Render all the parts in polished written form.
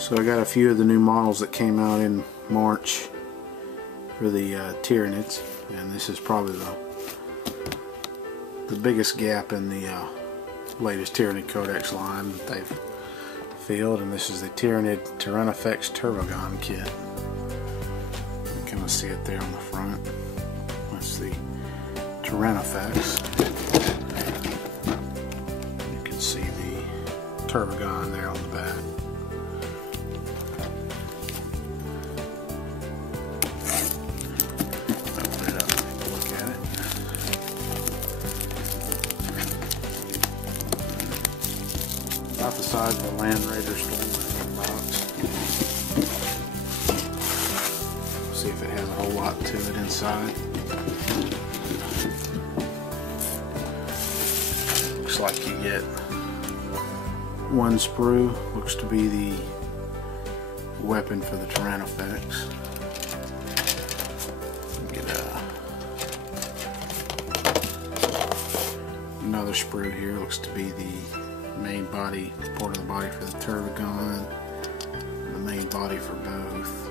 So I got a few of the new models that came out in March for the Tyranids, and this is probably the biggest gap in the latest Tyranid Codex line that they've filled, and this is the Tyranid Tyrannofex Tervigon kit. You can kind of see it there on the front. That's the Tyrannofex. You can see the Tervigon there on the back. About the size of a Land Raider Storm box. See if it has a whole lot to it inside. Looks like you get one sprue. Looks to be the weapon for the Tyrannofex. Get another sprue here. Looks to be the main body, part of the body for the Tervigon, the main body for both.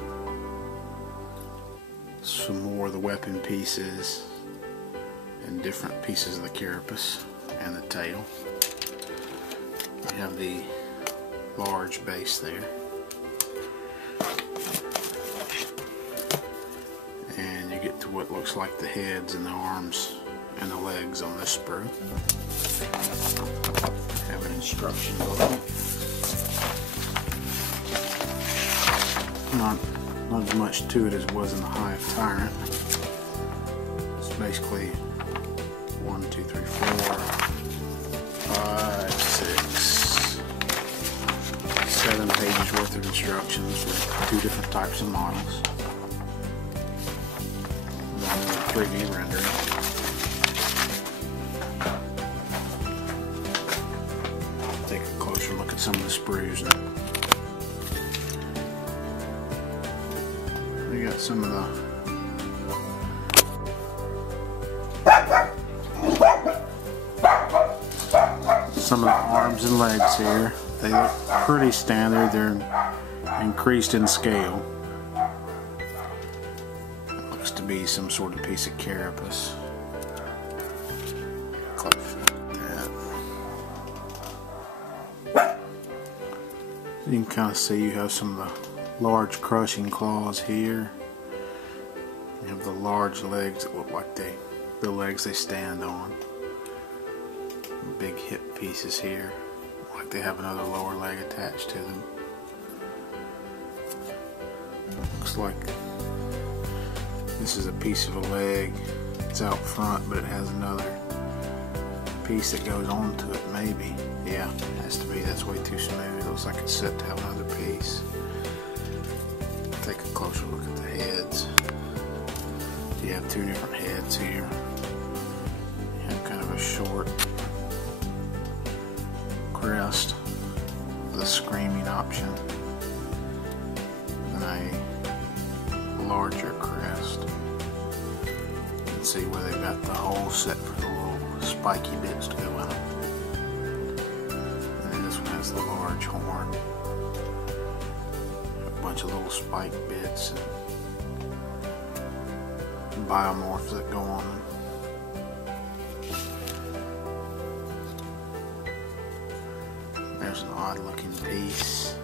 Some more of the weapon pieces and different pieces of the carapace and the tail. You have the large base there, and you get to what looks like the heads and the arms and the legs on this sprue. Have an instruction book. Not as much to it as was in the Hive Tyrant. It's basically 1, 2, 3, 4, 5, 6, 7 pages worth of instructions with 2 different types of models. One 3D rendering. Take a closer look at some of the sprues now. We got some of the arms and legs here. They look pretty standard. They're increased in scale. It looks to be some sort of piece of carapace. You can kind of see you have some of the large crushing claws here. You have the large legs that look like the legs they stand on. Big hip pieces here, like they have another lower leg attached to them. Looks like this is a piece of a leg. It's out front, but it has another piece that goes onto it, maybe. Yeah, it has to be. That's way too smooth. It looks like it's set to have another piece. Take a closer look at the heads. You have 2 different heads here. You have kind of a short crest with a screaming option, and a larger crest. You can see where they've got the hole set for the little spiky bits to go in them. And then this one has the large horn. A bunch of little spike bits and biomorphs that go on them. There's an odd looking piece,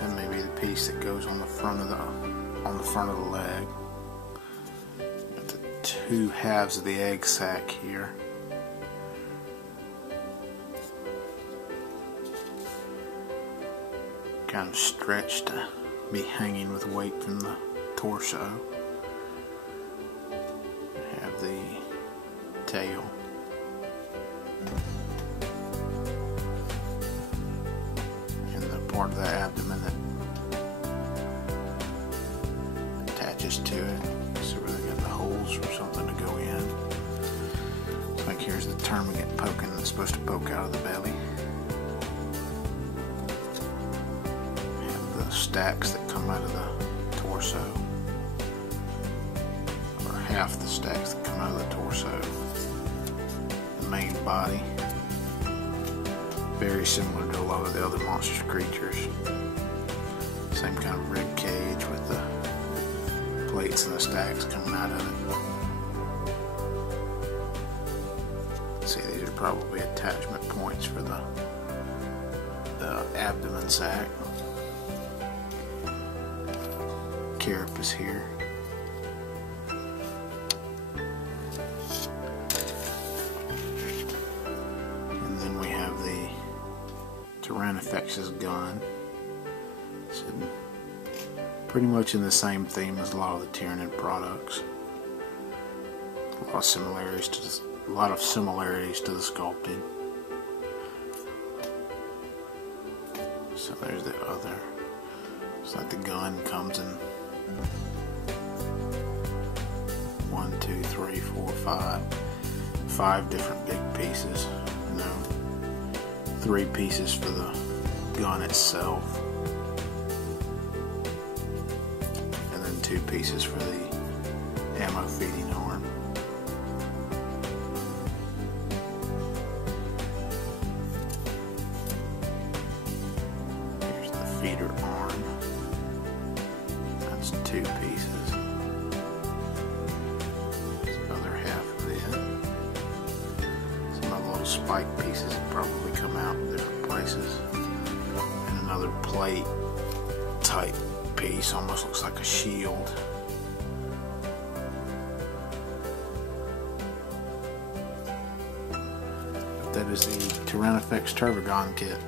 and maybe the piece that goes on the front of the leg. Got the 2 halves of the egg sac here. Kind of stretched to be hanging with weight from the torso. You have the tail. Part of the abdomen that attaches to it. So where they got the holes for something to go in. Like here's the Tervigon poking that's supposed to poke out of the belly. We have the stacks that come out of the torso, or half the stacks that come out of the torso. The main body. Very similar to a lot of the other monster creatures. Same kind of rib cage with the plates and the stacks coming out of it. See, these are probably attachment points for the abdomen sac. Carapace here. And then we have the Tyrannofex's gun. So pretty much in the same theme as a lot of the Tyranid products. A lot of similarities to the sculpting. So there's the other. It's like the gun comes in 1, 2, 3, 4, 5 different big pieces. You know, 3 pieces for the gun itself, and then 2 pieces for the ammo feeding arm. Here's the feeder arm. That's 2 pieces. There's another half of it. Some of the little spike pieces that probably come out in different places. And another plate type piece, almost looks like a shield. But that is the Tyrannofex Tervigon kit.